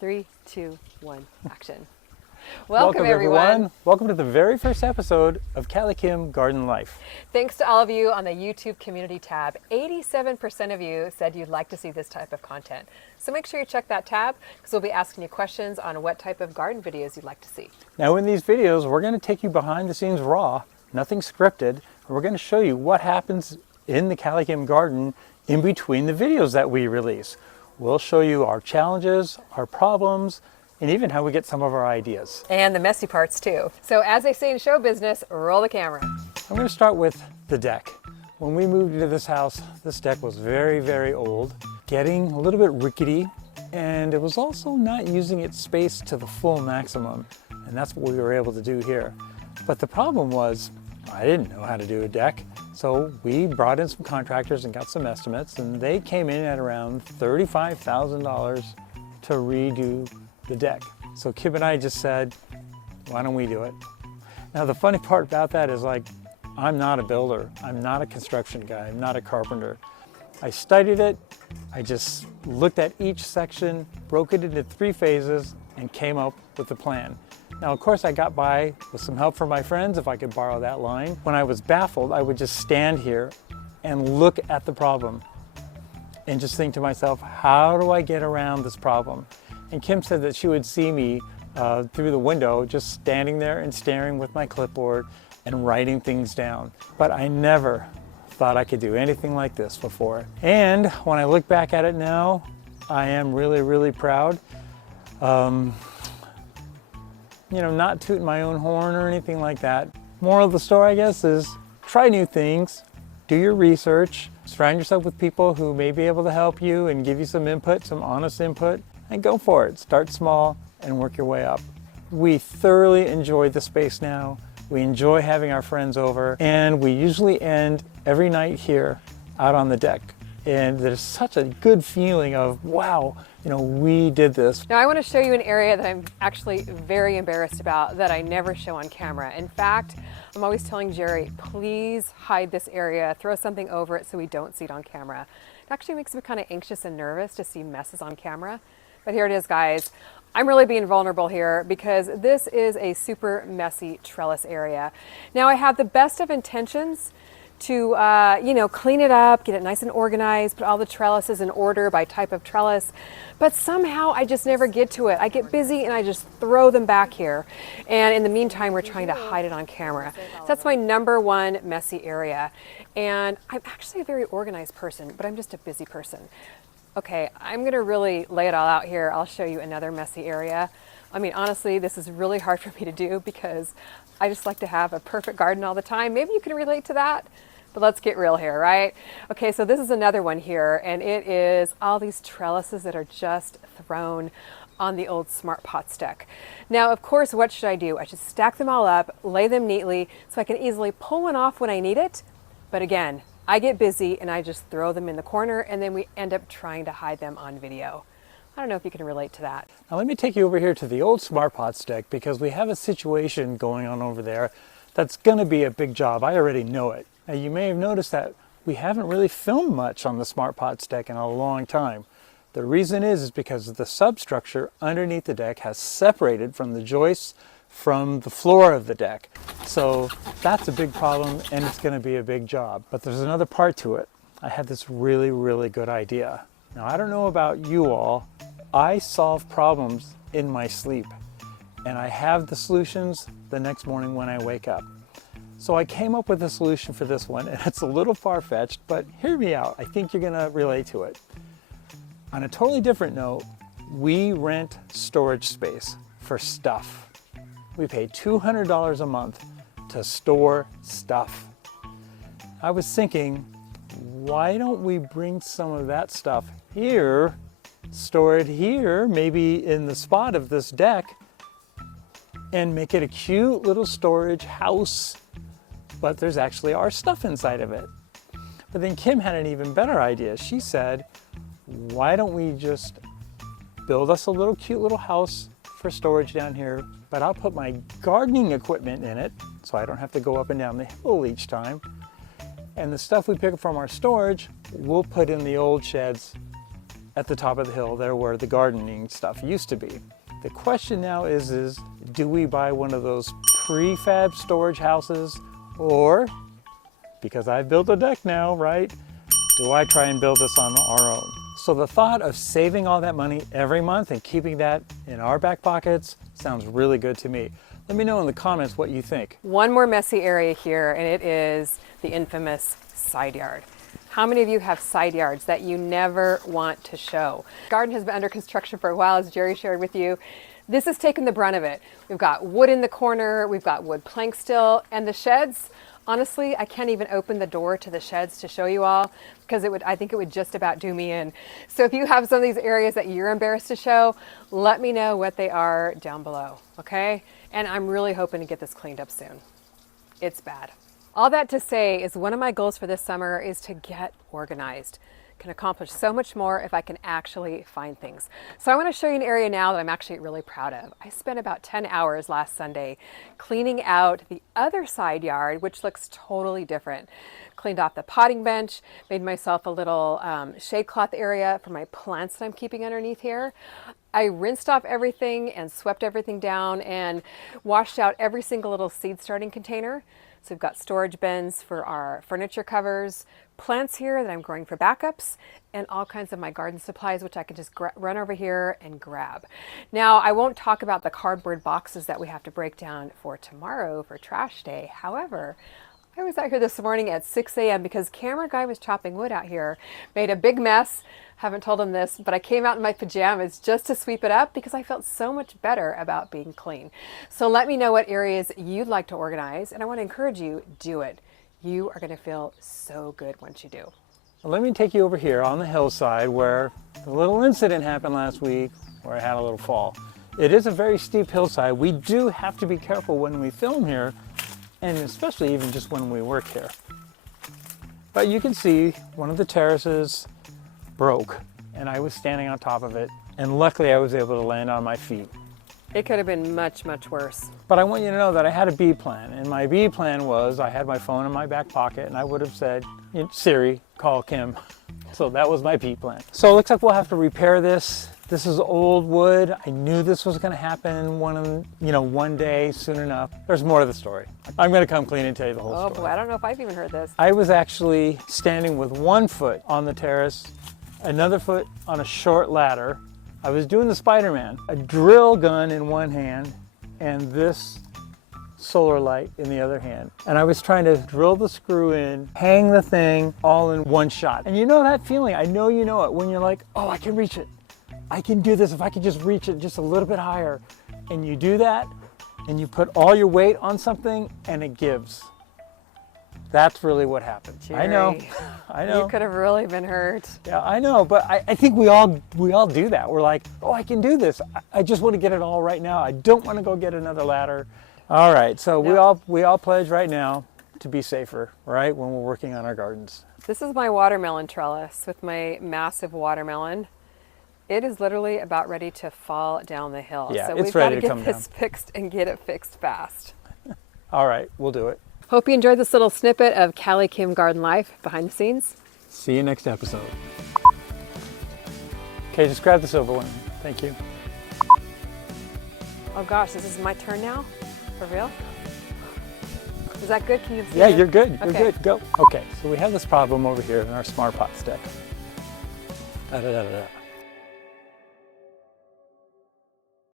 3, 2, 1, action. Welcome everyone. Welcome to the very first episode of Callie Kim Garden Life. Thanks to all of you on the YouTube community tab. 87% of you said you'd like to see this type of content. So make sure you check that tab because we'll be asking you questions on what type of garden videos you'd like to see. Now in these videos, we're going to take you behind the scenes raw, nothing scripted, and we're going to show you what happens in the Callie Kim garden in between the videos that we release. We'll show you our challenges, our problems, and even how we get some of our ideas. And the messy parts too. So as they say in show business, roll the camera. I'm going to start with the deck. When we moved into this house, this deck was very, very old, getting a little bit rickety, and it was also not using its space to the full maximum. And that's what we were able to do here. But the problem was, I didn't know how to do a deck. So we brought in some contractors and got some estimates, and they came in at around $35,000 to redo the deck. So Kim and I just said, why don't we do it? Now the funny part about that is, like, I'm not a builder, I'm not a construction guy, I'm not a carpenter. I studied it, I just looked at each section, broke it into 3 phases, and came up with a plan. Now of course I got by with some help from my friends, if I could borrow that line. When I was baffled, I would just stand here and look at the problem and just think to myself, how do I get around this problem? And Kim said that she would see me through the window just standing there and staring with my clipboard and writing things down. But I never thought I could do anything like this before. And when I look back at it now, I am really, really proud. You know, not tooting my own horn or anything like that. Moral of the story, I guess, is try new things, do your research, surround yourself with people who may be able to help you and give you some input, some honest input, and go for it. Start small and work your way up. We thoroughly enjoy the space now. We enjoy having our friends over, and we usually end every night here out on the deck. And there's such a good feeling of, wow, you know, we did this. Now I want to show you an area that I'm actually very embarrassed about that I never show on camera. In fact, I'm always telling Jerry, please hide this area, throw something over it so we don't see it on camera. It actually makes me kind of anxious and nervous to see messes on camera. But here it is, guys. I'm really being vulnerable here because this is a super messy trellis area. Now I have the best of intentions to you know, clean it up, get it nice and organized, put all the trellises in order by type of trellis, but somehow I just never get to it. I get busy and I just throw them back here. And in the meantime, we're trying to hide it on camera. So that's my #1 messy area. And I'm actually a very organized person, but I'm just a busy person. Okay, I'm gonna really lay it all out here. I'll show you another messy area. I mean, honestly, this is really hard for me to do because I just like to have a perfect garden all the time. Maybe you can relate to that, but let's get real here, right? Okay, so this is another one here, and it is all these trellises that are just thrown on the old Smart Pots deck. Now, of course, what should I do? I should stack them all up, lay them neatly so I can easily pull one off when I need it. But again, I get busy and I just throw them in the corner, and then we end up trying to hide them on video. I don't know if you can relate to that. Now let me take you over here to the old Smart Pots deck because we have a situation going on over there that's going to be a big job. I already know it. Now you may have noticed that we haven't really filmed much on the Smart Pots deck in a long time. The reason is because the substructure underneath the deck has separated from the joists from the floor of the deck. So that's a big problem and it's going to be a big job. But there's another part to it. I had this really, really good idea. Now I don't know about you all, I solve problems in my sleep and I have the solutions the next morning when I wake up. So I came up with a solution for this one, and it's a little far-fetched, but hear me out. I think you're gonna relate to it. On a totally different note, we rent storage space for stuff. We pay $200 a month to store stuff. I was thinking, why don't we bring some of that stuff here, store it here, maybe in the spot of this deck, and make it a cute little storage house, but there's actually our stuff inside of it. But then Kim had an even better idea. She said, why don't we just build us a little cute little house for storage down here, but I'll put my gardening equipment in it so I don't have to go up and down the hill each time. And the stuff we pick up from our storage, we'll put in the old sheds at the top of the hill there where the gardening stuff used to be. The question now is do we buy one of those prefab storage houses, or, because I've built a deck now, right, do I try and build this on our own? So the thought of saving all that money every month and keeping that in our back pockets sounds really good to me. Let me know in the comments what you think. One more messy area here, and it is the infamous side yard. How many of you have side yards that you never want to show? The garden has been under construction for a while, as Jerry shared with you. This has taken the brunt of it. We've got wood in the corner, we've got wood plank still, and the sheds, honestly, I can't even open the door to the sheds to show you all because I think it would just about do me in. So if you have some of these areas that you're embarrassed to show, let me know what they are down below, okay? And I'm really hoping to get this cleaned up soon. It's bad. All that to say is one of my goals for this summer is to get organized. Can accomplish so much more if I can actually find things. So I want to show you an area now that I'm actually really proud of. I spent about 10 hours last Sunday cleaning out the other side yard, which looks totally different. Cleaned off the potting bench, made myself a little shade cloth area for my plants that I'm keeping underneath here. I rinsed off everything and swept everything down and washed out every single little seed starting container. So we've got storage bins for our furniture covers, plants here that I'm growing for backups, and all kinds of my garden supplies, which I can just run over here and grab. Now, I won't talk about the cardboard boxes that we have to break down for tomorrow for trash day. However, I was out here this morning at 6 a.m. because camera guy was chopping wood out here, made a big mess. Haven't told him this, but I came out in my pajamas just to sweep it up because I felt so much better about being clean. So let me know what areas you'd like to organize, and I want to encourage you, do it. You are going to feel so good once you do. Well, let me take you over here on the hillside where the little incident happened last week where I had a little fall. It is a very steep hillside. We do have to be careful when we film here, and especially even just when we work here. But you can see one of the terraces broke, and I was standing on top of it, and luckily I was able to land on my feet. It could have been much, much worse. But I want you to know that I had a B plan, and my B plan was I had my phone in my back pocket, and I would have said, Siri, call Kim. So that was my B plan. So it looks like we'll have to repair this. This is old wood. I knew this was going to happen one day soon enough. There's more to the story. I'm going to come clean and tell you the whole story. Oh boy, I don't know if I've even heard this. I was actually standing with one foot on the terrace, another foot on a short ladder. I was doing the Spider-Man, a drill gun in one hand and this solar light in the other hand. And I was trying to drill the screw in, hang the thing all in one shot. And you know that feeling, I know you know it, when you're like, oh, I can reach it. I can do this if I could just reach it just a little bit higher. And you do that, and you put all your weight on something, and it gives. That's really what happened. Jerry, I know. You could have really been hurt. Yeah, I know, but I think we all do that. We're like, oh, I can do this. I just want to get it all right now. I don't want to go get another ladder. All right, so we all pledge right now to be safer, right, when we're working on our gardens. This is my watermelon trellis with my massive watermelon. It is literally about ready to fall down the hill. Yeah, so it's we've got ready to to get come this down. fixed and get it fixed fast. All right, we'll do it. Hope you enjoyed this little snippet of Callie Kim Garden Life behind the scenes. See you next episode. Okay, just grab the silver one. Thank you. Oh gosh, this is my turn now? For real? Is that good? Can you see Yeah, it? you're good. You're Okay. good. Go. Okay, so we have this problem over here in our Smart Pots deck. Da, da, da, da, da.